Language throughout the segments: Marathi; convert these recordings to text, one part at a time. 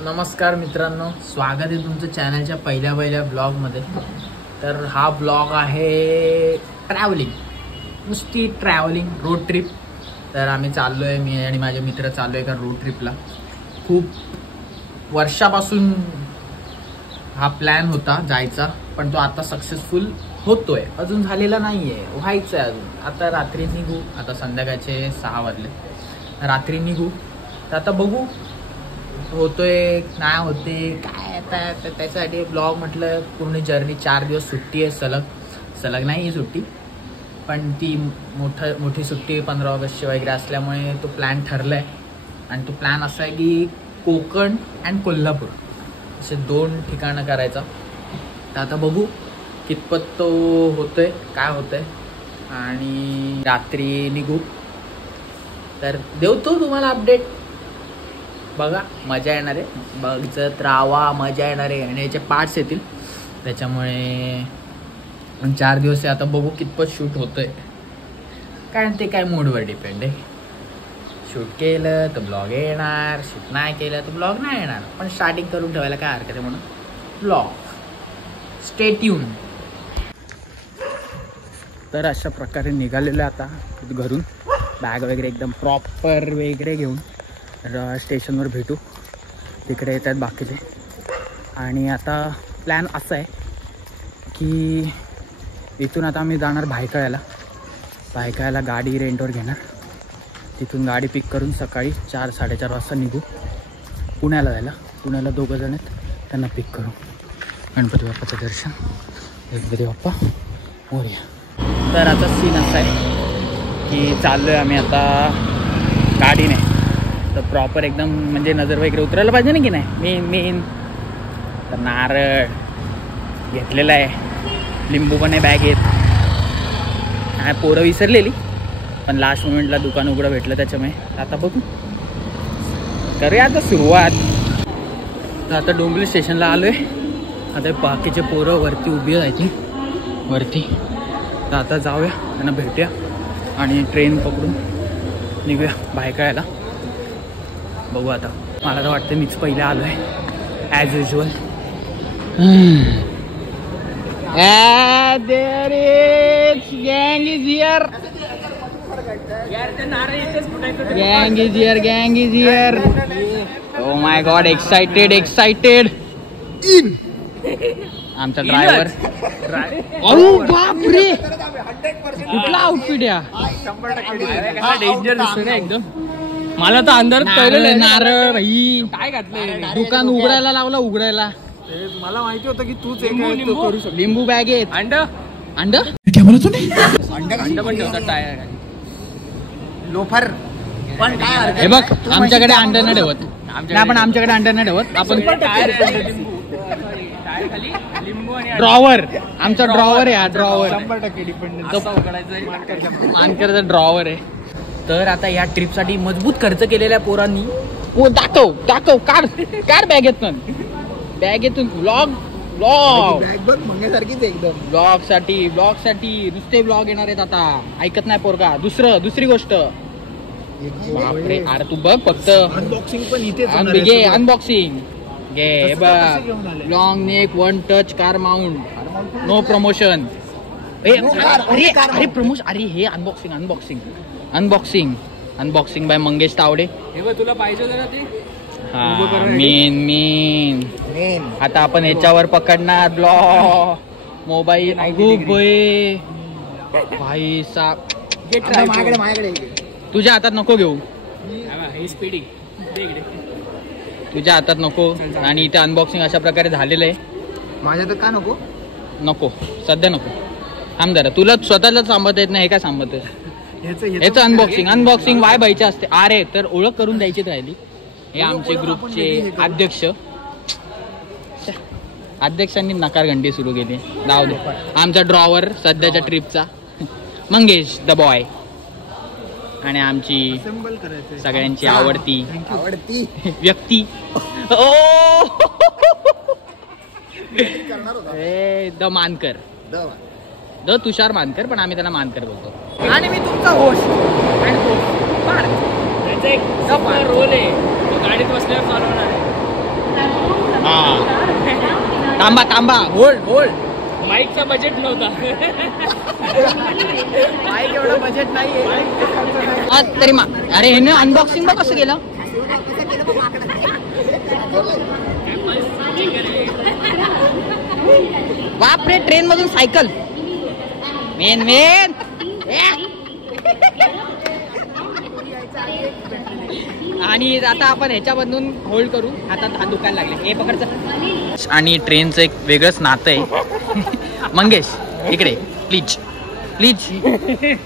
नमस्कार मित्रांनो, स्वागत आहे तुमचं चॅनलच्या पहिल्या ब्लॉगमध्ये। तर हा ब्लॉग आहे ट्रॅव्हलिंग, नुसती ट्रॅव्हलिंग, रोड ट्रिप। तर आम्ही चाललोय, मी आणि माझे मित्र चाललोय एका रोड ट्रिपला। खूप वर्षापासून हा प्लॅन होता जायचा, पण तो आता सक्सेसफुल होतोय, अजून झालेला नाहीये, व्हायचं आहे अजून। आता रात्री निघू, आता संध्याकाळचे 6 वाजले, रात्री निघू। तर आता बघू होतोय नाही होते काय। आता त्याच्यासाठी ब्लॉग म्हटलं, पूर्ण जर्नी 4 दिवस सुट्टी आहे, सलग नाही आहे सुट्टी, पण ती मोठी सुट्टी 15 ऑगस्टची वगैरे असल्यामुळे तो प्लॅन ठरलाय। आणि तो प्लॅन असा आहे की कोकण अँड कोल्हापूर असे 2 ठिकाणं करायचा। तर आता बघू कितपत तो होतोय, काय होतंय, आणि रात्री निघू। तर देवतो तुम्हाला अपडेट, बघा मजा येणार आहे, बघत राहावा, मजा येणार आहे। आणि याचे पार्ट्स येतील, त्याच्यामुळे 4 दिवस आहे। आता बघू कितपत शूट होतंय, कारण ते काय मूडवर डिपेंड आहे। शूट केलं तर ब्लॉग येणार, शूट नाही केलं तर ब्लॉग नाही येणार, पण स्टार्टिंग करून ठेवायला काय हरकत आहे, म्हणून ब्लॉग स्टे ट्यून। तर अशा प्रकारे निघालेलो आता घरून, बॅग वगैरे एकदम प्रॉपर वगैरे घेऊन स्टेशनवर भेटू, तिकडे येतात बाकीचे। आणि आता प्लॅन असा आहे की इथून आता आम्ही जाणार भायखळ्याला गाडी रेंटवर घेणार, तिथून गाडी पिक करून सकाळी 4-4:30 वाजता निघू पुण्याला जायला। पुण्याला 2 जण आहेत, त्यांना पिक करू। गणपती बाप्पाचं दर्शन, गणपती बाप्पा मोरया। तर आता सीन असा आहे की चाललो आहे आम्ही आता गाडीने, तर प्रॉपर एकदम म्हणजे नजर वगैरे उतरायला पाहिजे ना की नाही, मेन तर नारळ घेतलेला आहे, लिंबू पण आहे बॅगेत। काय पोरं विसरलेली, पण लास्ट मोमेंटला दुकान उघडं भेटलं, त्याच्यामुळे आता बघू करूया आता सुरुवात। तर आता डोंबिवली स्टेशनला आलो आहे, आता बाकीचे पोरं वरती उभी जायची वरती, तर आता जाऊया, त्यांना भेटूया आणि ट्रेन पकडून निघूया भायखळ्याला। बघू आता, मला तर वाटतं मीच पहिले आलो आहे ॲज युजल। गँग is here. O my God, excited. आमचा ड्रायव्हर, अरे बापरे कुठला आउटफिट या, डेंजर दिसतोय ना एकदम। मला तर अंधारात कळलं नारळ भाई काय घातलंय, दुकान उघडायला लावलं, उघडायला मला माहिती होतं की तूच करू शकतो। लिंबू बॅग आहेत, अंड काय म्हणत होते, अंड पण ठेवतात टायर खाली, लोफर पण काय, हे बघ आमच्याकडे अंड नाही ठेवत, नाही पण आमच्याकडे अंड नाही ठेवत आपण, ड्रॉवर, आमचा ड्रॉवर आहे हा, ड्रॉवर 100% डिपेंडन्स मानकरचा ड्रॉवर आहे। तर आता या ट्रिपसाठी मजबूत खर्च केलेल्या पोरांनी, ओ दाखव काढ बॅगेतून ब्लॉग बघ मंगेसारखीच एकदम, ब्लॉग साठी नुसते ब्लॉग येणार आहेत आता, ऐकत नाही पोरगा। दुसरी गोष्ट, बापरे अरे तू बघ फक्त अनबॉक्सिंग पण इथे अनबॉक्सिंग घे बघ, long neck 1 touch car mount, no promotion. अरे प्रमोशन, अरे हे अनबॉक्सिंग बाय मंगेश तावडे। तुला पाहिजे ना ते, हा मेन आता आपण ह्याच्यावर पकडणार ब्लॉग, मोबाईल। अगो बोय भाई साहब, माझ्याकडे तुझ्या हातात नको घेऊ, तुझ्या हातात नको। आणि इथे अनबॉक्सिंग अशा प्रकारे झालेलं आहे, माझ्या तर का नको सध्या नको, थांब जरा, तुला स्वतःला सांभत येत नाही, हे काय सांभत याचं अनबॉक्सिंग वाय भाईचे असते। अरे तर ओळख करून द्यायचीच राहिली, हे आमचे ग्रुपचे अध्यक्षांनी नकार घंटी सुरू केली, जाऊ दे। आमचा ड्रॉवर सध्याच्या ट्रिपचा मंगेश द बॉय, आणि आमची सगळ्यांची आवडती व्यक्ती द मानकर, द तुषार मानकर, पण आम्ही त्यांना मानकर बोलतो। आणि मी तुमचा होस्ट रोल आहे, गाडीत बसल्यावर चालवणार आहे। तांबा तांबा होल्ड होल्ड. माईकचा बजेट नव्हता. माईक एवढं बजेट नाहीये तरी अरे हे अनबॉक्सिंग बघ कसं केलं. बापरे ट्रेन मधून सायकल. मेन मेन आणि आता आपण ह्याच्यामधून होल्ड करू. आता हात दुखायला लागले. हे पकडचं. आणि ट्रेनचं एक वेगळंच नातं आहे. मंगेश इकडे प्लीज प्लीज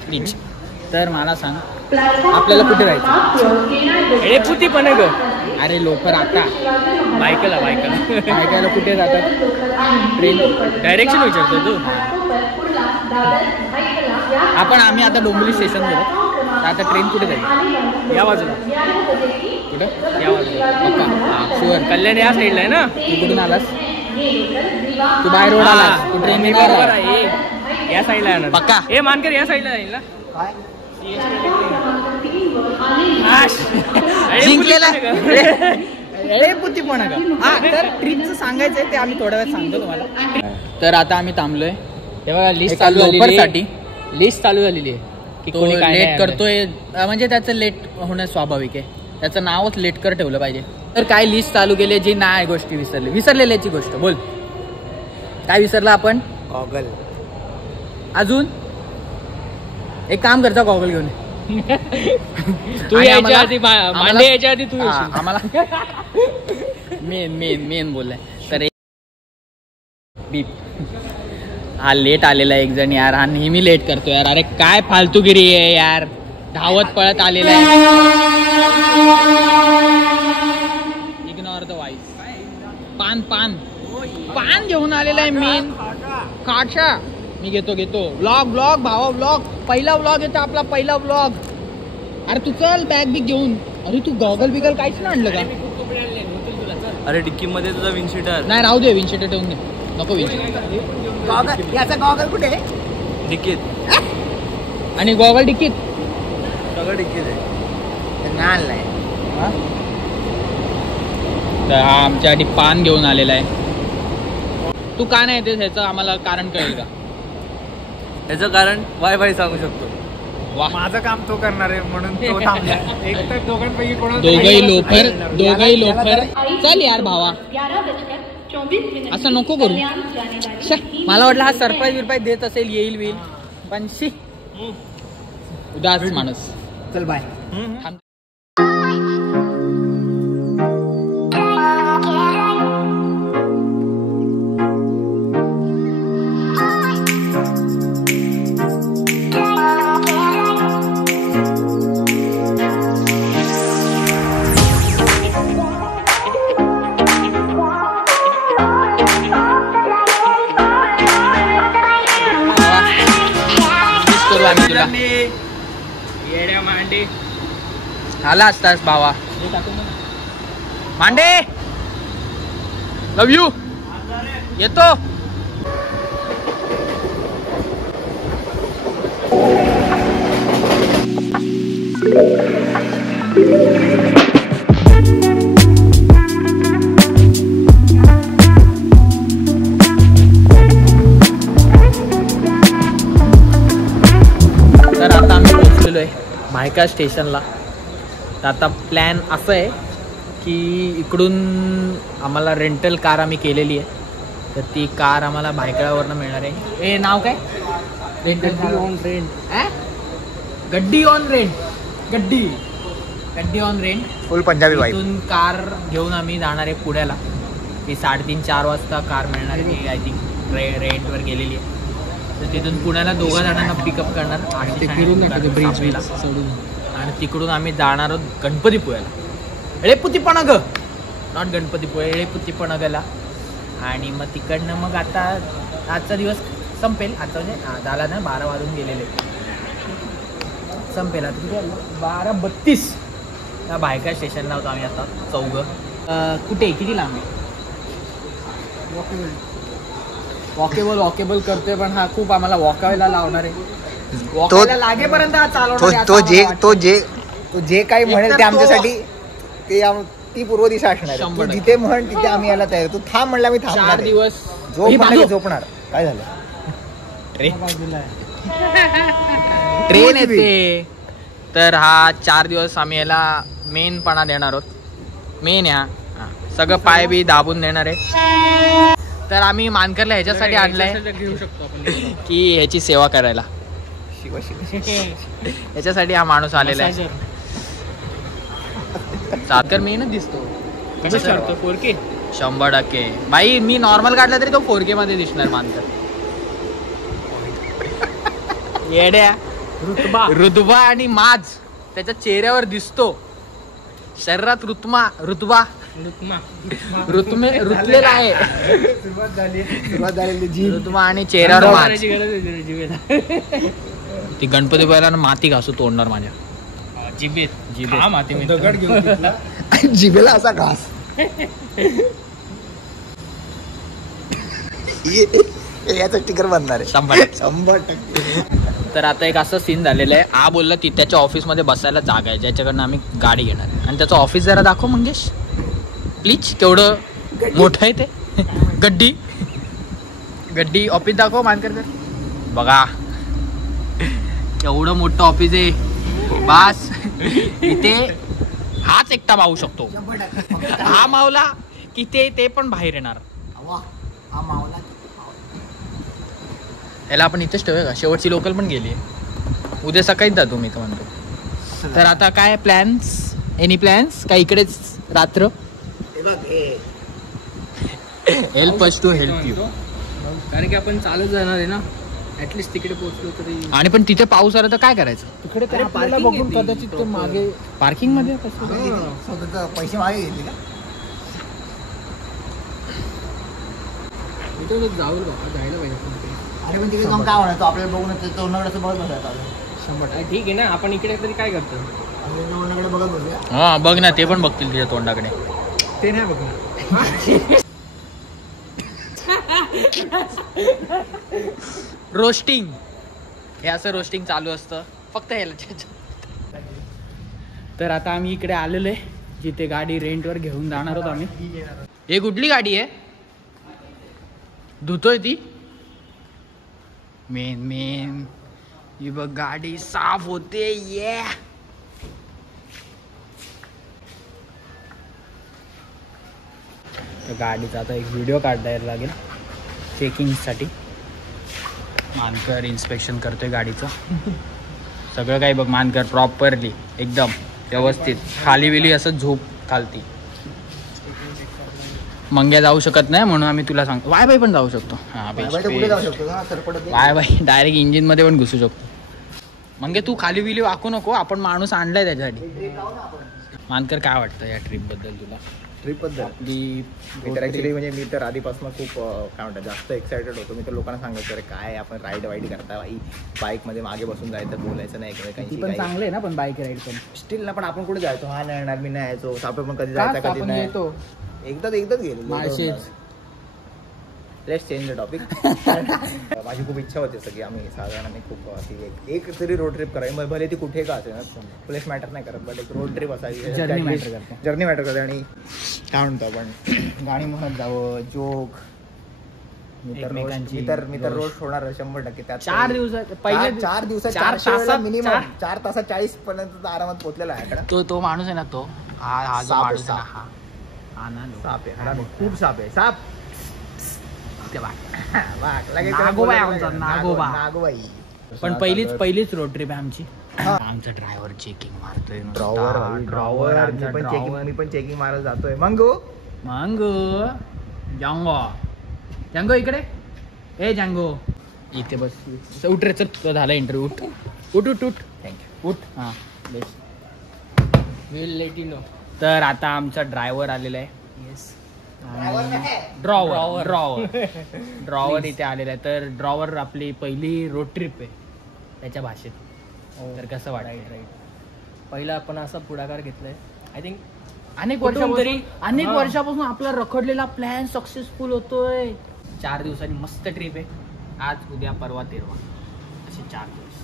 प्लीज. तर मला सांग आपल्याला कुठे जायचं. एळेपुती पण ग. अरे लोकर आता बायकाला बायकाला कुठे जातात ट्रेन. डायरेक्शन विचारतो तू. आम्ही आता डोंबिवली स्टेशन गेलो. आता ट्रेन कुठे जाईल. या बाजूला. कुठं या बाजूला पक्का शुअर. कल्याण या साईडला आहे ना. तू कुठून आलास. तू बाय रोड आलास. तू ट्रेन बरोबर आहे. या साईडला आहे ना पक्का. हे मानकर या साईडला जाईल ना. जिंकलेला पुती पण हा. तर ट्रिपचं सांगायचंय ते आम्ही थोड्या वेळात सांगतो तुम्हाला. तर आता आम्ही थांबलोय. हे बघा लिस्ट चालू झालेली. लिस्ट चालू झालेली आहे की तो कोणी काय लेट करतोय. म्हणजे त्याचं लेट होणं स्वाभाविक आहे. त्याचं नावच लेटकर ठेवलं पाहिजे. तर काय लिस्ट चालू केली जी नाही गोष्टी विसरलेल्याची गोष्ट बोल. काय विसरला आपण. गॉगल. अजून एक काम करता गॉगल घेऊन. तू यायच्या आधी मांडे यायच्या आधी तू आम्हाला मेन बोललाय. तर बीप हा लेट आलेला एक जण यार. हा नेहमी लेट करतो यार. अरे काय फालतूगिरी आहे यार. धावत पळत आलेला आहे. Ignore the voice. पान घेऊन आलेला आहे मेन. काचा मी घेतो व्लॉग भावा व्लॉग. पहिला व्लॉग येतो आपला पहिला व्लॉग. अरे तू चल बॅग बिग घेऊन. अरे तू गॉगल बिगल काहीच ना आणलं का. अरे डिक्की मध्ये तुझा विंडशीटर नाही राहू दे. विंडशीटर ठेवून दे. नको विंडशीटर. याचा गॉगल कुठे डिक्कीत. आणि गॉगल डिक्कीत. सगळं डिक्कीत आहे. आणलाय. तर हा आमच्यासाठी पान घेऊन आलेला आहे. तू का नाही येतेस ह्याचं आम्हाला कारण कळेल का. याचं कारण वाय सांगू शकतो. माझं काम तो करणार आहे म्हणून तो थांबला. एक तर दोघांपैकी कोणाला दोघही लोफर. चल यार भावा असं नको करू. मला वाटलं हा सरप्राईज देत असेल येईल पण शी उदास माणूस. चल बाय. येड्या मांडे आला असतास भावा. मांडे लव यू. येतो. तर आता आम्ही पोहोचलेलो आहे भायका स्टेशनला. तर आता प्लॅन असं आहे की इकडून आम्हाला रेंटल कार आम्ही केलेली आहे. तर ती कार आम्हाला भायखळावरनं मिळणार आहे. ए नाव काय. Gaddi on rent. Gaddi on rent full Punjabi wife. इथून कार घेऊन आम्ही जाणार आहे पुण्याला. ती 3:30-4 वाजता कार मिळणार आहे. आय थिंक रेंटवर गेलेली आहे. तर तिथून पुण्याला 2 जणांना पिकअप करणार आणि तिकडून आम्ही जाणार आहोत गणपतीपुळ्याला. एळेपुतीपणा ग नॉट गणपतीपुळे. एळेपुतीपणगला. आणि मग तिकडनं मग आता आजचा दिवस संपेल. आजचा म्हणजे झाला ना 12 वाजून गेलेले संपेल. आता किती 12:32 त्या भायका स्टेशनला होतो आम्ही आता चौघं. कुठे किती लांब आहे. वॉकेबल करतोय पण हा खूप आम्हाला वॉकायला लावणार आहे. वॉकायला लागेपर्यंत हा चालवणार. तो जे काही म्हणेल ते आमच्यासाठी ती पूर्व दिशा असणार आहे. 100%. तू जिथे म्हण तिथे आम्ही यायला तयार. तू थांब म्हणला मी 4 थांबणार. दिवस झोप म्हणला की झोपणार. काय झालं? ट्रेन येते. तर हा 4 दिवस आम्ही याला मेनपणा देणार आहोत. मेन ह्या सगळं पाय बी दाबून देणार आहे. तर आम्ही मानकरला ह्याच्यासाठी आणलंय घेऊ शकतो आपण की ह्याची सेवा करायला. शिवा शिवा. ह्याच्यासाठी हा माणूस आलेला आहे. चाकर मेनच दिसतो. कसं चालतो 4K 100%. भाई मी नॉर्मल काढला तरी तो 4K मध्ये दिसणार मानकर. येड्या रुतबा आणि माज त्याच्या चेहऱ्यावर दिसतो. शरीरात रुतबा रुतलेला आहे. सुरुवात झालेली जी. रुतबा आणि चेहऱ्यावर माज. मारायची गरज आहे तुला जिभेला. ती गणपती बायला माती घासू तोडणार माझ्या जिभेत हा माती मी दगड घेऊन जिभेला असा घास. याचा स्टिकर बनणार आहे 100%. तर आता एक असं सीन झालेलं आहे. हा बोलला ती त्याच्या ऑफिसमध्ये बसायला जागा आहे ज्याच्याकडनं आम्ही गाडी घेणार आहे. आणि त्याचं ऑफिस जरा दाखव मंगेश प्लीज. केवढं मोठं आहे ते. गड्डी ऑफिस दाखव मानकर. बघा एवढं मोठं ऑफिस आहे. बास इथे हाच एकटा मावू शकतो. हा मावला की ते पण बाहेर येणार. हा मावला. याला आपण इथेच ठेवूया का? शेवटची लोकल पण गेली. उद्या सकाळीच जातो मी तर म्हणतो. तर आता काय प्लॅन्स? एनी प्लॅन्स का इकडेच रात्र? Help us to help you. कारण की आपण चालत जाणार आहे ना. ऍटलीस्ट तिकडे पोहोचलो तरी. आणि पण तिथे पाऊस आला तर काय करायचं? तिकडे आपल्याला बघून कदाचित ते मागे पार्किंग मध्ये पैसे मागे घेतले का? इथे जाऊ जायला पाहिजे. अरे पण तिकडे जाऊन काय होणार? तो आपल्याला बघून तोंडाकडे बघत बसायचा. 100%. ठीक आहे ना. आपण इकडे तरी काय करतो? तोंडाकडे बघत बसूया. हा बघ ना. ते पण बघतील तिच्या तोंडाकडे. ते नाही बघणार. रोस्टिंग हे असं रोस्टिंग चालू असतं फक्त ह्याला. तर आता आम्ही इकडे आलेलो आहे जिथे गाडी रेंटवर घेऊन जाणार आहोत आम्ही. हे कुठली गाडी आहे? धुतोय ती मेन ही बघ. गाडी साफ होते. ये गाडीचा आता एक व्हिडिओ काढता यायला लागेल चेकिंगसाठी. मानकर इन्स्पेक्शन करतोय गाडीचं. सगळं काही बघ मानकर प्रॉपरली एकदम व्यवस्थित. खाली विली असं झोप खालती. मंग्या जाऊ शकत नाही म्हणून आम्ही तुला सांगतो. वाय बाई पण जाऊ शकतो. हा वाय बाई डायरेक्ट इंजिन मध्ये पण घुसू शकतो. मंगे तू खाली विली वाकू नको. आपण माणूस आणलाय त्याच्यासाठी. मानकर काय वाटतं या ट्रिप बद्दल तुला? ट्रिप बद्दल ऍक्च्युली म्हणजे मी तर आधीपासून खूप काय म्हणतात जास्त एक्सायटेड होतो. मी तर लोकांना सांगायचं अरे काय आपण राईड करता बाई. बाईक मध्ये मागे बसून जायचं बोलायचं नाही ती पण चांगलं आहे ना. पण बाईक राईड पण स्टील ना. पण आपण कुठे जायचो? हा नाही येणार मी नाही यायचो. आपण पण कधी जायचं कधी नाही. एकदाच गेलो. Let's change the topic. माझी खूप इच्छा होती सगळी आम्ही साधारण खूप अशी एक तरी रोड ट्रिप करावी. भले ती कुठे का असेल ना. प्लेस मॅटर नाही करत बट एक रोड ट्रिप असावी. जर्नी मॅटर करते. आणि काय म्हणतो आपण गाणी म्हणत जावं. जोक. मी तर रोज सोडणार 100%. त्यात 4 दिवसात पहिले 4 दिवसात 4 तासात मिनिमम 4 तासात 40 पर्यंत आरामात पोहोचलेला आहे. तो माणूस आहे ना. तो हा जो माणूस आहे ना. हा ना साप आहे. खूप साप आहे. साप नागोबाई. पण पहिलीच रोड ट्रिप आहे आमची. आमचा ड्रायव्हर चेकिंग मारतोय. ड्रायव्हर मी पण चेकिंग मारायला जातोय. मंगू जंगो इकडे. ए जंगो इथे बस. उठ रे. चल झाला इंटरव्ह्यू. उठ थँक्यू. उठ. हा विल लेट यू नो. तर आता आमचा ड्रायव्हर आलेला आहे. ड्रॉवर इथे आलेला आहे. तर ड्रॉवर आपली पहिली रोड ट्रिप आहे त्याच्या भाषेत. तर कसं वाटतं? पहिला आपण असा पुढाकार घेतलाय. आय थिंक अनेक वर्षापासून आपला रखडलेला प्लॅन सक्सेसफुल होतोय. 4 दिवसांनी मस्त ट्रिप आहे. आज उद्या परवा 13 असे 4 दिवस.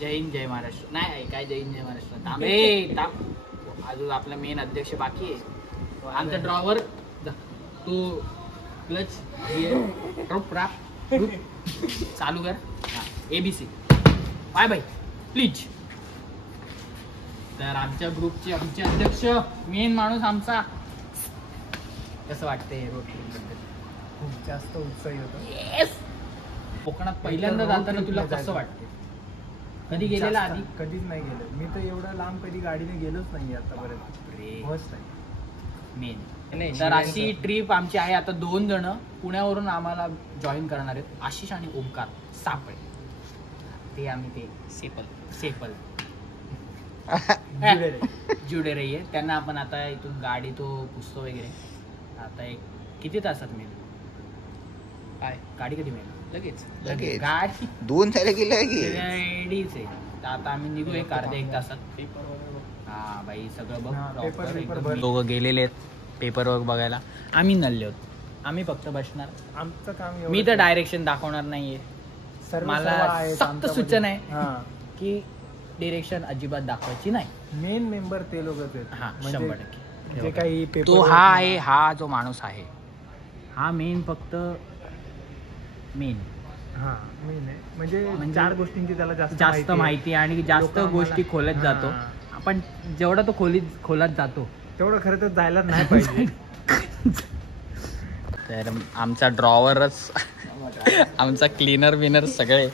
जय हिंद जय महाराष्ट्र. नाही काय जय हिंद जय महाराष्ट्र. अजून आपला मेन अध्यक्ष बाकी आहे. आमचा ड्रॉवर तू क्लच चालू कर. ABC bye bye please. तर आमच्या ग्रुपचे आमचे अध्यक्ष मेन माणूस आमचा. कसं वाटतंय रोड ट्रिप बद्दल? खूप जास्त उत्साही होतो. येस. कोकणात पहिल्यांदा जाताना तुला कसं वाटतं? कधी गेलेला आधी? कधीच नाही गेलो मी तर. एवढा लांब कधी गाडीने गेलोच नाही आतापर्यंत. First time main. तर अशी ट्रिप आमची आहे. आता 2 जण पुण्यावरून आम्हाला जॉईन करणार आहेत. आशिष आणि ओमकार सापळे. ते आम्ही ते सेपल जुडे रही आहे. त्यांना आपण आता इथून गाडी तो पुसतो वगैरे. आता एक किती तासात मिळेल? काय गाडी कधी मिळेल? लगेच गाडी 2 तारीख गेलं रेडीच आहे. तर आता आम्ही निघू एक अर्ध्या 1 तासात. हा बाई सगळं बघ. दोघं गेलेले आहेत पेपर वर्क बघायला. आम्ही नल्ले होत. आम्ही फक्त बसणार. आमचं काम. मी तर डायरेक्शन दाखवणार नाहीये. मला सक्त सूचना आहे की डिरेक्शन अजिबात दाखवायची नाही. मेन मेंबर ते लोकच आहेत. हा 100%. जे काही तो हा आहे. हा जो माणूस आहे हा मेन फक्त मेन आहे. म्हणजे 4 गोष्टींची त्याला जास्त माहिती आणि जास्त गोष्टी खोलत जातो. आपण जेवढा तो खोलात जातो तेवढं खरं तर जायला नाही पाहिजे. तर आमचा ड्रॉवरच आमचा क्लीनर विनर सगळे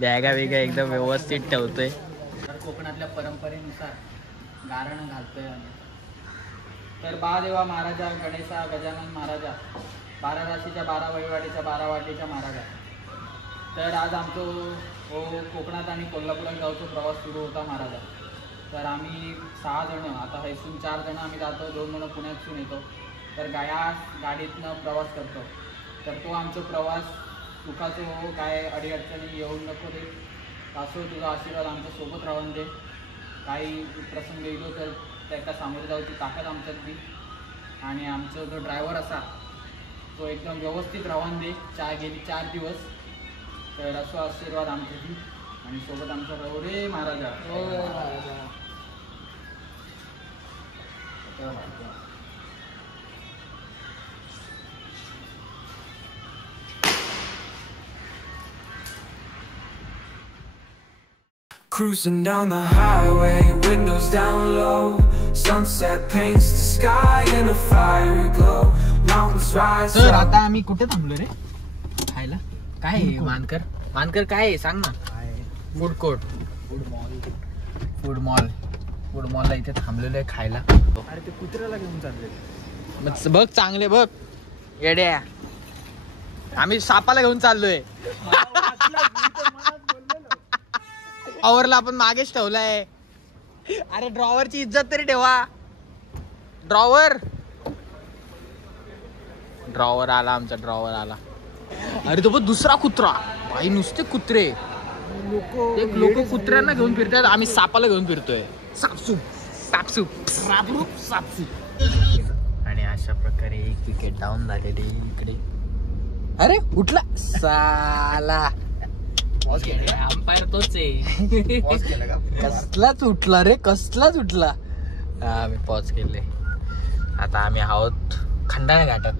बॅगा वेगा एकदम व्यवस्थित ठेवतोय. कोकणातल्या परंपरेनुसार गारण घालतोय आम्ही. तर महादेवा महाराजा, गणेशा, गजानन महाराजा, 12 राशीच्या 12 वहिवाटीच्या 12 वाटेच्या महाराजा. तर आज आमचं कोकणात आणि कोल्हापुरात गावचा प्रवास सुरू होता महाराजा. तर आम्ही 6 जण, आता हैसून 4 जण आम्ही जातो, 2 जण पुण्यातून येतो. तर या गाडीतनं प्रवास करतो. तर तो आमचा प्रवास सुखाचं हो, काय अडीअडचणी येऊन नको दे. असो तुझा आशीर्वाद आमच्या सोबत राहून दे. काही प्रसंग येलो तर त्याचा सामोरे जाऊची ताकद आमच्यात दी. आणि आमचा जो ड्रायव्हर असा तो एकदम व्यवस्थित राहून दे. गेली 4 दिवस. तर असो आशीर्वाद आमच्याशी. आणि सोबत आमचा राहू रे महाराजा. Cruising down the highway, windows down low. Sunset paints the sky in a fiery glow. Mountains rise. तर आता आम्ही कुठे थांबलो रे खायला? काय आहे मानकर काय आहे सांग ना. फूड कोर्ट, फूड मॉलला इथे थांबलेलो आहे खायला. अरे ते कुत्र्याला घेऊन चालले. बघ चांगले बघ येड्या. आम्ही सापाला घेऊन चाललोय. ड्रॉवरला आपण मागेच ठेवलाय. अरे ड्रॉवरची इज्जत तरी ठेवा. ड्रॉवर आला आमचा. ड्रॉवर आला. अरे तो दुसरा कुत्रा भाई. नुसते कुत्रे. लोक कुत्र्यांना घेऊन फिरतात. आम्ही सापाला घेऊन फिरतोय. सापसूप. आणि अशा प्रकारे एक विकेट डाऊन झालेली इकडे. अरे उठला साला. अंपायर तोच आहे. कसलाच उठला रे. मी पॉज केले. आता आम्ही आहोत खंडाळा घाटात.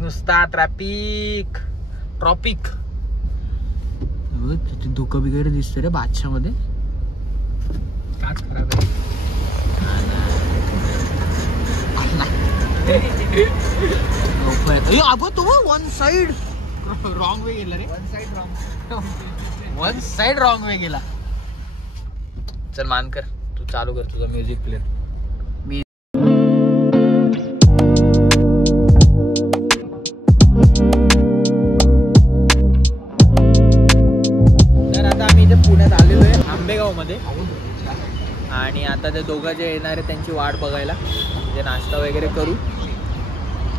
नुसता ट्रॅफिक. किती धुकं वगैरे दिसते रे बादशाह मध्ये. काच खराब आहे. वन साइड रॉंग वे गेला रे. वन साइड रॉंग वे गेला. चल मानकर तू चालू कर तुझा म्युझिक प्लेअर. तर आता आम्ही इथे पुण्यात आलेलो आहे आंबेगाव मध्ये. आणि आता ते दोघं जे येणार आहे त्यांची वाट बघायला. म्हणजे नाश्ता वगैरे करू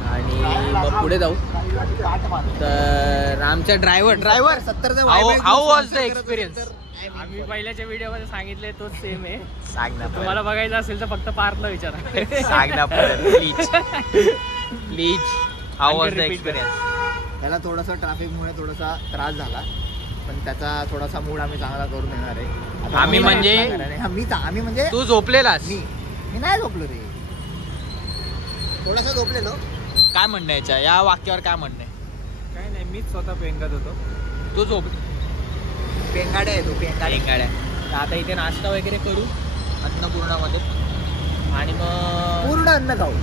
आणि मग पुढे जाऊ. तर आमचा driver 70 how was the experience. आम्ही पहिल्याच्या व्हिडिओ मध्ये सांगितले तोच सेम आहे. सांग ना. तुम्हाला बघायचं असेल तर फक्त पार्थला विचारा. सांग ना please how was the experience. त्याला थोडासा ट्रॅफिकमुळे थोडासा त्रास झाला. पण त्याचा थोडासा मूड आम्ही चांगला करून येणार आहे. आम्ही म्हणजे आम्ही म्हणजे तू झोपलेलास? मी नाही झोपलो रे, थोडासा झोपलेलो. काय म्हणणं याच्या या वाक्यावर काय म्हणणं आहे? काय नाही, मीच स्वतः पेंगत होतो. तू झोप पेंगाड्या आहे, तू पेंगाड्या. तर आता इथे नाश्ता वगैरे करू अन्नपूर्णामध्ये आणि मग पूर्ण अन्न खाऊ.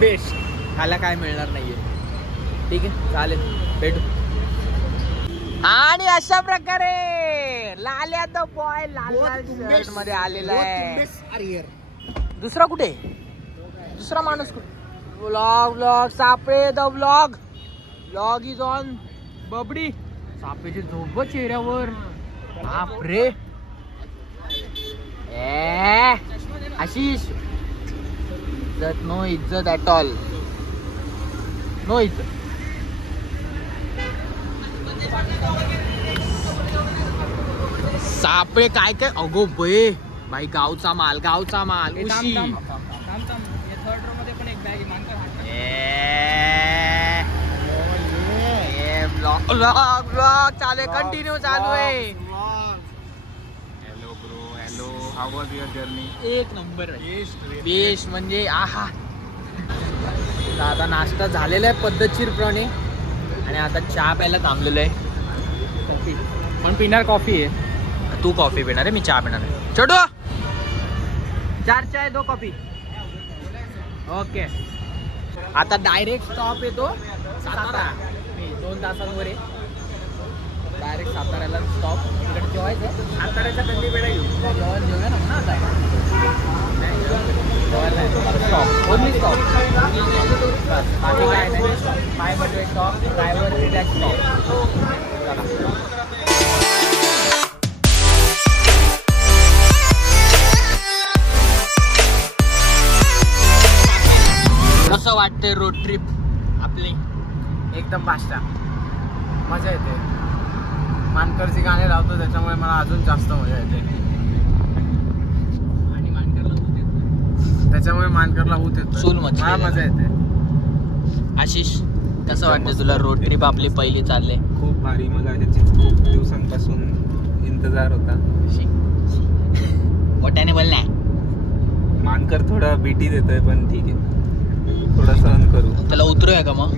बेस्ट. ह्याला काय मिळणार नाहीये. ठीक आहे, चालेल, भेटू. आणि अशा प्रकारे लाल्या द बॉय लाल शर्ट मध्ये आलेला आहे. दुसरा कुठे? दुसरा माणूस कुठे? व्लॉग सापळे द व्लॉग इज ऑन. बबडी सापेची झोप चेहऱ्यावर. बापरे. आशिष इज्जत नो इज्जत ॲट ऑल. नो इज्जत. सापळे काय काय अगो बे भाई. गावचा माल उशी. ब्लॉग चालू आहे, कंटिन्यू चालू आहे. हॅलो ब्रो, हॅलो, हाऊ वाज युअर जर्नी? एक नंबर बेस्ट म्हणजे आहा. आता नाश्ता झालेला आहे पद्धतशीरपणे आणि आता चहा प्यायला थांबलेलो आहे. पण पिणार कॉफी आहे. तू कॉफी पिणार आहे, मी चहा पिणार आहे. छोटू 4 चाय 2 कॉफी. ओके. आता डायरेक्ट स्टॉप येतो सातारा. 2 तासांवर आहे डायरेक्ट साताऱ्याला स्टॉप. तिकडे जेवायचं. साताऱ्याचा कंदी पेढा घेऊ. जेवण जेवूया ना आता. Stop only stop. बाकी काय नाही. पाय म्हणजे स्टॉप. Driver relax stop. कसं वाटतंय रोड ट्रिप आपली? एकदम बाष्टा. मजा येते. मानकरची गाणे लावतो त्याच्यामुळे मला अजून जास्त मजा येते. आणि त्याच्यामुळे मानकरला होत येतो. चूल मजा येते. आशिष कसं वाटतं तुला रोड ट्रिप आपली पहिली चालले? खूप भारी. मला ह्याची खूप दिवसांपासून इंतजार होता. मोठ्याने बोल ना. मानकर थोडा बीटी देतोय पण ठीक आहे, थोडा सहन करू. त्याला उतरूया का मग?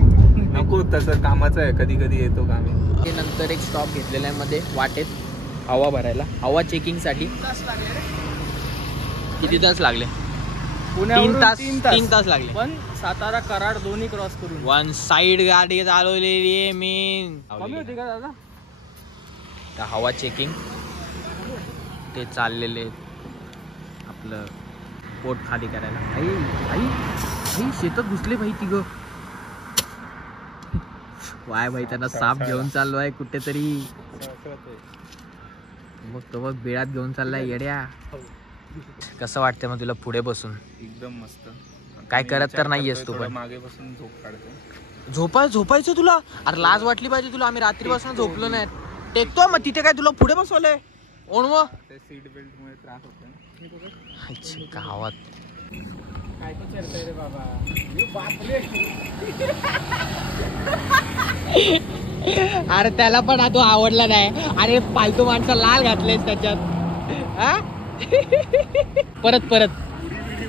नको, तसं कामाचं आहे. कधी कधी येतो का आम्ही. नंतर एक स्टॉप घेतलेला आहे मध्ये वाटेत हवा भरायला, हवा चेकिंग साठी. किती तास लागले? 3 तास लागले. पण सातारा कराड दोन्ही क्रॉस करून. 1 साइड गाडी चालवलेली आहे मी. कमी होती का दादा? तर हवा चेकिंग ते चाललेले आपलं पोट खाली करायला. आई शेतात घुसले भाई तिघ. वाय भाई, त्यांना साप घेऊन चाललो आहे कुठेतरी. मग तो बघ बेळात घेऊन चाललाय येड्या. कसं वाटतं मग तुला पुढे बसून? एकदम मस्त. काय करत तर नाहीयेस तू पण? मागे बसून झोप झोपायचं काढतो. तुला? अरे लाज वाटली पाहिजे तुला. आम्ही रात्रीपासून झोपलो नाही. टेकतो मग तिथे काय तुला पुढे बसवलंय? ओणव सीट बेल्ट मुळे त्रास होतो. गावात काय तो चर्चा रे बाबा. अरे त्याला पण तो आवडला नाही. अरे फालतू माणसा लाल घातलेस त्याच्यात. परत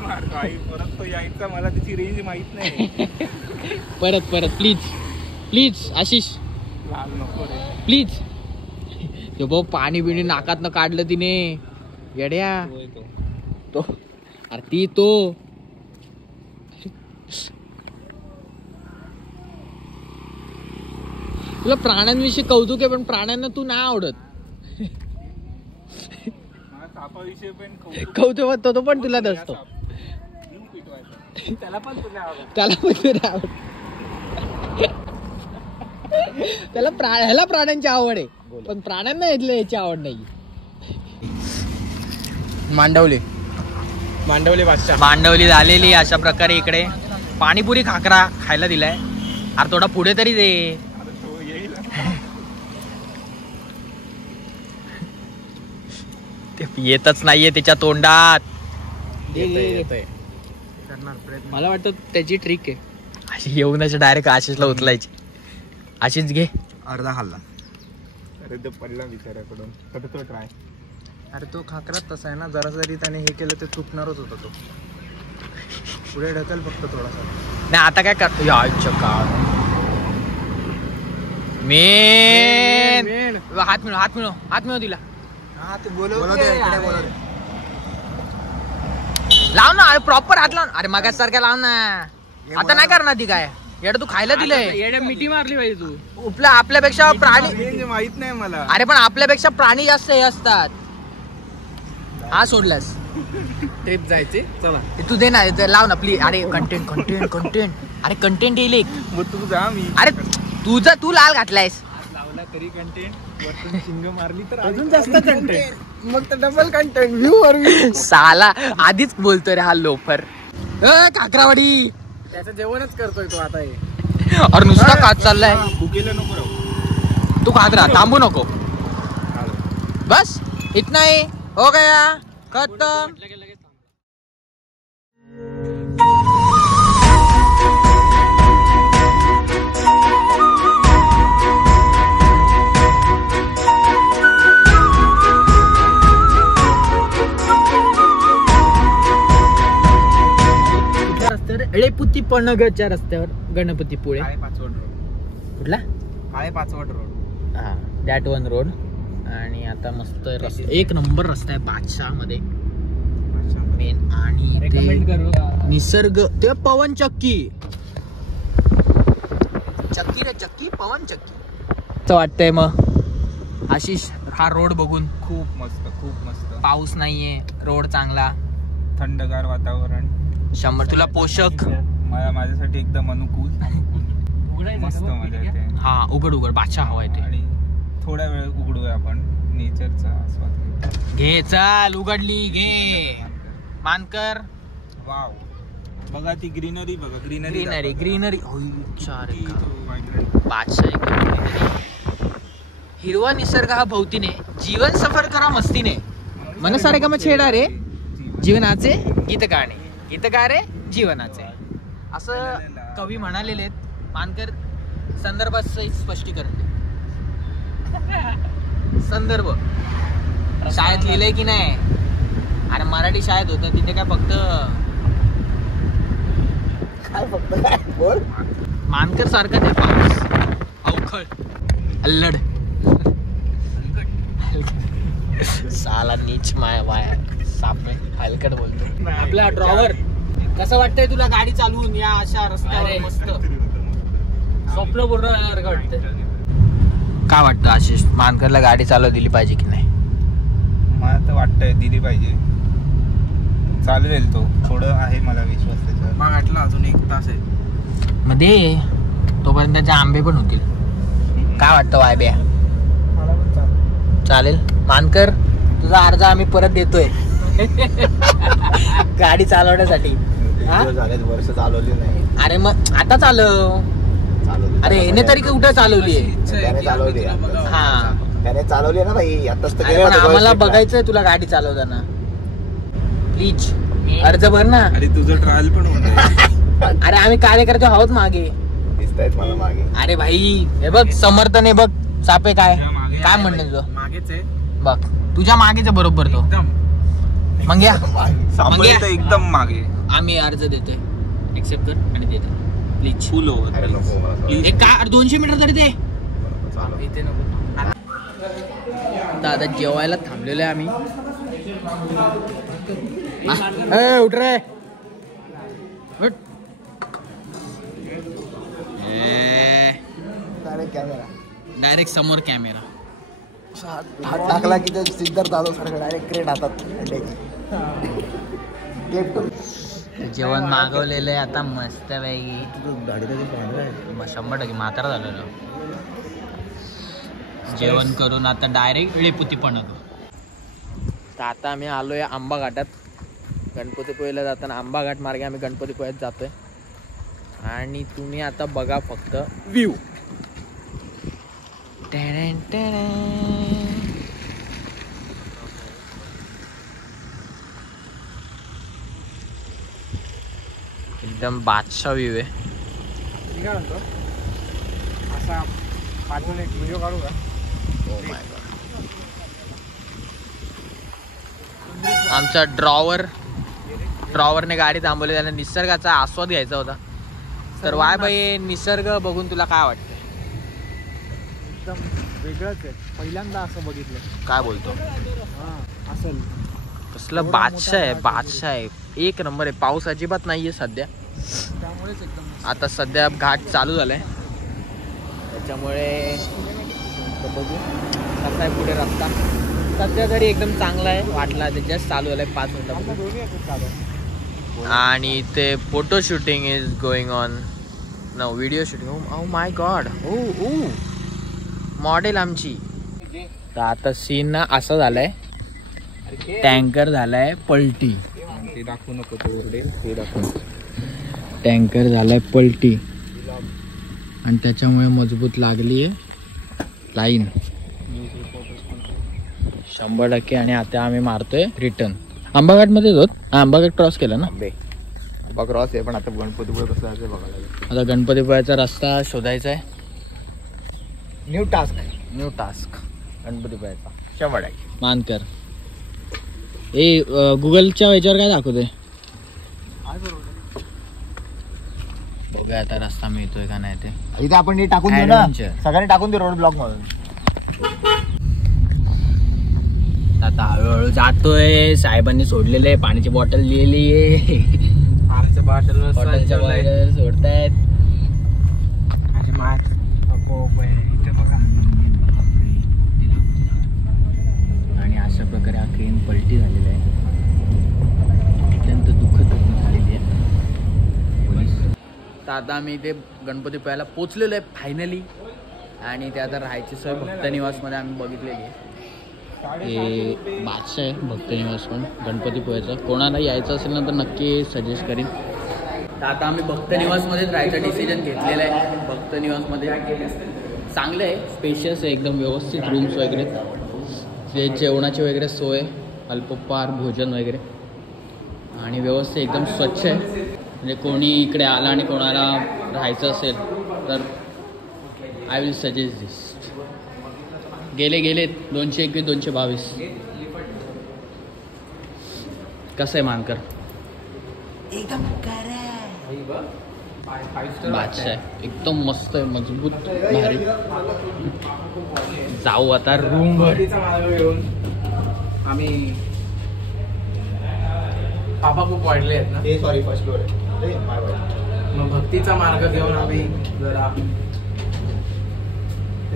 मारतो आई. परत तो यायचा, मला त्याची रेंज माहित नाही. परत प्लीज आशिष लाल नको रे प्लीज. तो भाऊ पाणी बिणी नाकात न काढलं तिने येड्या. तो अरे ती तो तुला प्राण्यांविषयी कौतुक आहे पण प्राण्यांना तू नाही आवडत. सापाविषयी पण कौतुक तो पण तुला नसतो. त्याला पण तुला आवडत. त्याला ह्याला प्राण्यांची आवड आहे पण प्राण्यांना याची आवड नाही. मांडवली झालेली अशा प्रकारे. इकडे पाणीपुरी खाकरा खायला दिलाय. अरे थोडा पुढे तरी दे. ते येतच नाहीये त्याच्या तोंडात. मला वाटतं त्याची ट्रिक आहे अशी येऊनच डायरेक्ट आशिषला उचलायची. अशीच घे. अर्धा खाल्ला. अरे तो पडला बिचाऱ्याकडून. तो ट्राय. अरे तो खाकरात तसा आहे ना, जरा जरी त्याने हे केलं ते तुटणारच होता तो. पुढे ढकल फक्त थोडासा. नाही आता काय करतो मेन हात मिळव दिला. हा ते बोलव लाव ना प्रॉपर हात लाव. अरे मगाच सारख्या लाव ना. आता नाही करणार ती काय येड तू खायला दिलंय. मिठी मारली पाहिजे तू. आपल्यापेक्षा प्राणी माहित नाही मला. अरे पण आपल्यापेक्षा प्राणी जास्त हे असतात. हा सोडलास ट्रिप जायचे चला. तू दे ना लाव ना प्लीज. अरे कंटेंट अरे कंटेंट येईल एक. तू जा. मी अरे तू लाल घातलायस. लावला तरी कंटेंट वरतून शिंग मारली तर अजून जास्त कंटेंट. मग तर डबल कंटेंट व्ह्यू वर साला आधीच बोलतोय रे हा लोफर. काकरावाडी त्याचं जेवणच करतोय तो आता. अरे नुसता खात चाललाय. भुकेला नको राहू. तू खात राहा थांबू नको. बस इतना ही हो गया खत्म. एळेपुती पणगच्या रस्त्यावर गणपतीपुळे. काळे पाचवड रोड. कुठला? काळे पाचवड रोड. हा दॅट वन रोड. आणि आता मस्त रस्ता एक नंबर रस्ता आहे बादशाह मध्ये मेन. आणि ते निसर्ग ते पवन चक्की रे पवन चक्की वाटतंय. मग आशिष हा रोड बघून खूप मस्त. पाऊस नाहीये रोड चांगला थंडगार वातावरण 100. तुला पोषक माझ्यासाठी एकदम अनुकूल. मस्त मजा येते. हा उघड बादशाह हवा येते. आणि थोड्या वेळ उघडूया आपण नेचरचा आस्वाद घे. चल उघडली घे मानकर. वाव बघा ती ग्रीनरी बघा. ग्रीनरी बादशाह. हिरवा निसर्ग हा भोवतीने जीवन सफर करा मस्तीने. मन सारे का मग छेडा रे जीवनाचे गीतकारे जीवनाचे असं कवी म्हणालेले आहेत. मानकर संदर्भात स्पष्टीकरण संदर्भ शाळेत लिहिलंय की नाही. अरे मराठी शाळेत होतं तिथे काय फक्त बोल. मानकर सारखा ते पाऊस अवखळ अल्लड साला नीच वाया साप हलकट बोलतो. आपला ड्रॉवर कसं वाटतंय तुला गाडी चालवून या अशा रस्त्यावर? मस्त स्वप्न पूर्ण वाटतंय. काय वाटतं आशिष मानकरला गाडी चालव दिली पाहिजे की नाही? मला तर वाटतंय दिली पाहिजे. चालवेल तो. थोडं आहे मला विश्वास त्याच्यावर. मग वाटलं अजून 1 तास आहे मध्ये तोपर्यंत त्याचे आंबे पण होतील. काय वाटतं वायब्या? चालेल. मानकर तुझा अर्ज आम्ही परत देतोय गाडी चालवण्यासाठी. वर्ष चालवली नाही. अरे मग आता चालव. अरे येणे तरी कुठे चालवली चालवली. हा त्याने चालवली ना भाई. आताच आम्हाला बघायचंय तुला गाडी चालवताना. प्लीज अर्ज भर ना. अरे तुझं ट्रायल पण होणार. अरे आम्ही कार्यकर्ते आहोत मागे. दिसतायत मला मागे. अरे भाई हे बघ समर्थन आहे बघ. सापे काय म्हणणं तुझं? मागेच आहे बघ तुझ्या मागेच बरोबर तो. मग या एकदम मागे. आम्ही अर्ज देतोय. एक्सेप्ट कर आणि देतो प्लीज. Full over. एक का 200 मीटर तरी दे. इथे नको. आता जेवायला थांबलेलो आहे आम्ही. उठ रे उठ. डायरेक्ट समोर कॅमेरा. हात टाकला की ते सिद्धार्थ जाधव सारखं डायरेक्ट क्रेट हातात अंड्याची. जेवण मागवलेलं आहे आता मस्त पैकी. 100% म्हातारा झालेलो. जेवण करून आता डायरेक्ट एळेपुती पण तर आता आम्ही आलोय आंबा घाटात. गणपतीपुळेला जाताना आंबा घाट मार्गे आम्ही गणपतीपुळ्यात जातोय. आणि तुम्ही आता बघा फक्त व्ह्यू. एकदम बादशाह व्ह्यू आहे. मी काय म्हणतो असा पाठवून एक व्हिडिओ काढू का? आमचा ड्रॉवरने गाडी थांबवली, त्याला निसर्गाचा आस्वाद घ्यायचा होता. तर वाय बाई, निसर्ग बघून तुला काय वाटतं? एकदम वेगळंच आहे, पहिल्यांदा असं बघितलं. काय बोलतो? असेल कसलं बादशाह आहे, बादशाह आहे, एक नंबर आहे. पाऊस अजिबात नाहीये सध्या, त्यामुळेच एकदम. आता सध्या घाट चालू झालाय, त्याच्यामुळे बघू कसा आहे पुढे रस्ता. सध्या तरी एकदम चांगला आहे, वाटला ते जस्ट चालू झालंय 5 मिनिटात. आणि ते photo shooting is going on no, video shooting. Oh my God, oh model आमची. तर आता सीन ना असा झालाय, टँकर झालाय पलटी. ते दाखवू नको, तो ओरडेल. ते दाखवू. टँकर झालाय पलटी आणि त्याच्यामुळे मजबूत लागली आहे लाईन 100%. आणि आता आम्ही मारतोय रिटर्न. आंबाघाटमध्येच होत. आंबाघाट क्रॉस केला ना. आंबा क्रॉस आहे, पण आता गणपतीपुळे कसं आहे बघायला लागेल. आता गणपतीपुळ्याचा रस्ता शोधायचा आहे. न्यू टास्क गणपतीपुळ्याचा 100%. मानकर. गुगलच्या ह्याच्यावर काय दाखवतोय? बघूया आता रस्ता मिळतोय का नाही ते. इथे आपण हे टाकून देऊ ना, सगळ्यांनी टाकून दे रोड ब्लॉक म्हणून. आता हळूहळू जातोय. साहेबांनी सोडलेलं आहे, पाण्याची बॉटल लिहिली आहे. आमच्या बॉटल सोडतायत. आणि अशा प्रकारे हा ट्रेन पलटी झालेला आहे. अत्यंत दुःखद झालेली आहे. तर आता आम्ही इथे गणपतीपुळ्याला पोचलेलो आहे फायनली. आणि ते आता राहायची सोय भक्त निवासमध्ये आम्ही बघितलेली आहे. हे बादशाह आहे भक्त निवास पण गणपतीपुळ्याचं. कोणाला यायचं असेल ना तर नक्की सजेस्ट करीन. तर आता आम्ही भक्त निवासमध्येच राहायचं डिसिजन घेतलेलं आहे. भक्त निवासमध्ये चांगलं आहे, स्पेशियस आहे, एकदम व्यवस्थित रूम्स वगैरे, जे जेवणाची वगैरे सोय, अल्पोपहार भोजन वगैरे, आणि व्यवस्थित एकदम स्वच्छ आहे. म्हणजे कोणी इकडे आला आणि कोणाला राहायचं असेल तर आय विल सजेस्ट दिस. गेले 221 222. कसं आहे मानकर? एकदम बादशाह आहे, एकदम मस्त आहे, मजबूत, भारी. जाऊ आता रूमवर. आम्ही पापा खूप वाढले आहेत ना. हे सॉरी, फर्स्ट फ्लोअर आहे. मग भक्तीचा मार्ग घेऊन आम्ही जरा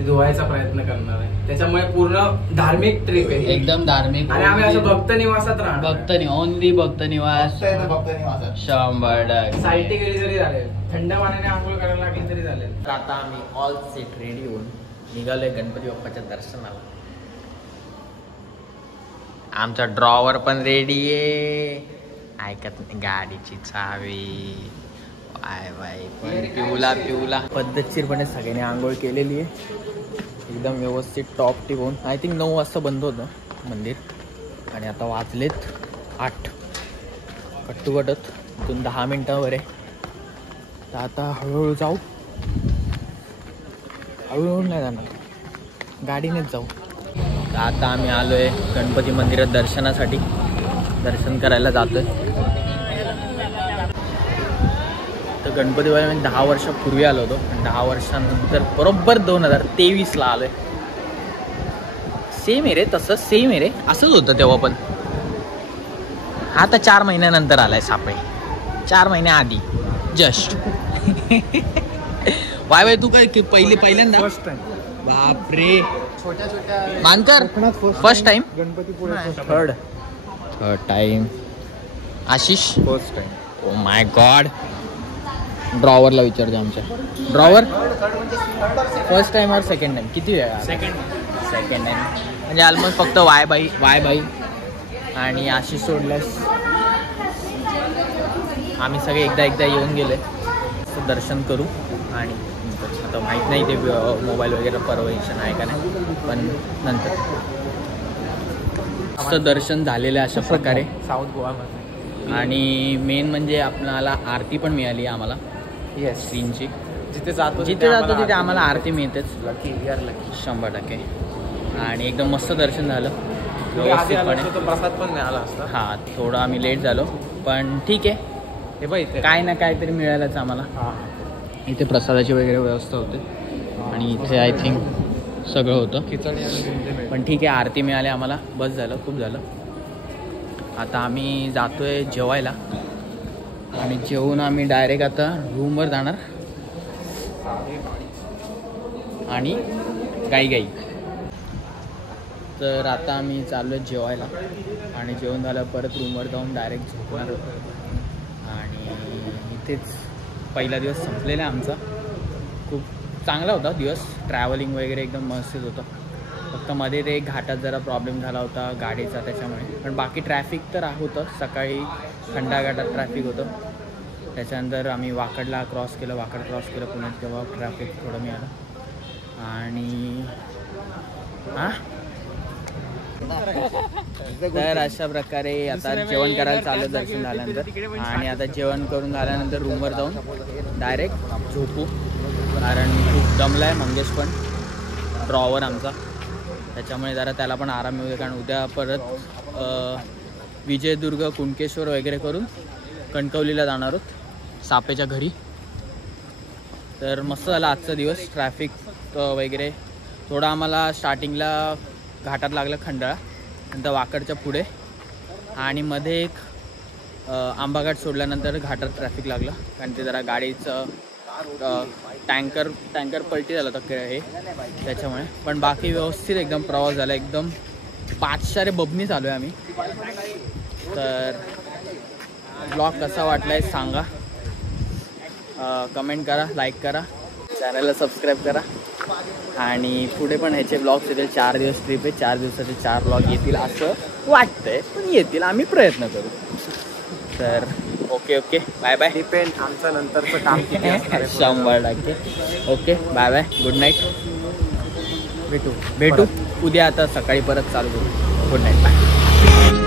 धुवायचा प्रयत्न करणार आहे. त्याच्यामुळे पूर्ण धार्मिक ट्रिप आहे, एकदम धार्मिक. आणि आम्ही असं भक्त निवासात राहणार. ओनली भक्त निवास 100%. साईटी गेली तरी चालेल, थंड पाण्याने आंघोळ करायला लागली तरी चालेल. तर आता आम्ही ऑल सेट रेडी होऊन निघालोय गणपती बाप्पाच्या दर्शनाला. आमचा ड्रॉवर पण रेडी आहे. ऐकत नाही गाडीची चावी. पिवला पद्धतशीरपणे सगळ्यांनी आंघोळ केलेली आहे, एकदम व्यवस्थित टॉप टिप होऊन. आय थिंक 9 वाजता बंद होतं मंदिर, आणि आता वाजलेत 8. कट्टुकटत इथून 10 मिनटावर आहे. तर आता हळूहळू जाऊ. हळूहळू नाही जाणार, गाडीनेच जाऊ. तर आता आम्ही आलोय गणपती मंदिरात दर्शनासाठी. दर्शन करायला जातोय. तर गणपतीबाई मी 10 वर्षापूर्वी आलो होतो, आणि 10 वर्षानंतर बरोबर 2023ला आलोय. सेम आहे रे, तसं सेम आहे रे, असंच होतं तेव्हा पण. हा तर 4 महिन्यानंतर आलाय सापळे, 4 महिन्याआधी जस्ट. वाय तू काय पहिल्यांदा? First time. बापरे. छोट्या Mankar first time. Ganpatipule third time. Ashish first time. Oh my God. ड्रॉवरला विचारते आमच्या. ड्रॉवर फर्स्ट टाइम और सेकंड टाइम? किती वेळा? Second time. म्हणजे ऑलमोस्ट फक्त वाय बाई आणि आशिष सोडल्यास आम्ही सगळे एकदा येऊन गेले. दर्शन करू. आणि आता माहीत नाही ते मोबाईल वगैरे परमिशन आहे का नाही, पण नंतर. मस्त दर्शन झालेलं आहे अशा प्रकारे साऊथ गोवामध्ये. आणि मेन म्हणजे आपल्याला आरती पण मिळाली आम्हाला. येस. 3ची. जिथे जातो तिथे आम्हाला आरती मिळतेच. लकी यार लकी 100%. आणि एकदम मस्त दर्शन झालं व्यवस्थितपणे. प्रसाद पण नाही आला असता. हा थोडं आम्ही लेट झालो पण ठीक आहे. हे बघ इथे काय ना काहीतरी मिळालंच आम्हाला. इथे प्रसादाची वगैरे व्यवस्था होते आणि इथे आय थिंक सगळं होतं. खिचडी आणि पण ठीक आहे, आरती मिळाली आम्हाला, बस झालं, खूप झालं. आता आम्ही जातोय जेवायला आणि जेवून आम्ही डायरेक्ट आता रूमवर जाणार आणि गाई. तर आता आम्ही चाललो आहे जेवायला आणि जेवण झालं परत रूमवर जाऊन डायरेक्ट झोपणार होतो. आणि इथेच पहिला दिवस संपलेला आहे आमचा. खूप चांगला होता दिवस, ट्रॅव्हलिंग वगैरे एकदम मस्त होतं. फक्त मध्ये ते घाटात जरा प्रॉब्लेम झाला होता गाडीचा, त्याच्यामुळे. पण बाकी ट्रॅफिक तर होतं. सकाळी खंडा घाटात ट्रॅफिक होतं. त्याच्यानंतर आम्ही वाकडला क्रॉस केलं, पुण्यात, तेव्हा ट्रॅफिक थोडं मिळालं. आणि तर अशा प्रकारे आता जेवण करायला चालू दर्शन झाल्यानंतर. आणि आता जेवण करून झाल्यानंतर रूमवर जाऊन डायरेक्ट झोपू, कारण खूप दमला आहे मंगेश पण, ड्रॉवर आमचा. त्याच्यामुळे जरा त्याला पण आराम मिळू दे, कारण उद्या परत विजयदुर्ग, कुणकेश्वर वगैरे करून कणकवलीला जाणार आहोत सापेच्या घरी. तर मस्त झाला आजचा दिवस. ट्रॅफिक वगैरे थोडं आम्हाला स्टार्टिंगला घाटात लागलं खंडाळा, नंतर वाकडच्या पुढे, आणि मध्ये एक आंबाघाट सोडल्यानंतर घाटात ट्रॅफिक लागलं, कारण ते जरा गाडीचं टँकर पलटी झालं होतं हे, त्याच्यामुळे. पण बाकी व्यवस्थित एकदम प्रवास झाला. एकदम 500 बबनी चालू आहे आम्ही. तर ब्लॉग कसा वाटला आहे सांगा, कमेंट करा, लाईक करा, चॅनलला सबस्क्राईब करा. आणि पुढे पण ह्याचे ब्लॉग्स येतील. 4 दिवस ट्रिप आहे, 4 दिवसाचे 4 ब्लॉग येतील असं वाटतंय, पण येतील, आम्ही प्रयत्न करू. तर ओके बाय बाय. डिपेंड आमचं नंतरचं काम किती असणार आहे. 100%. Okay bye bye, good night. भेटू उद्या आता सकाळी परत चालू करू. Good night, bye.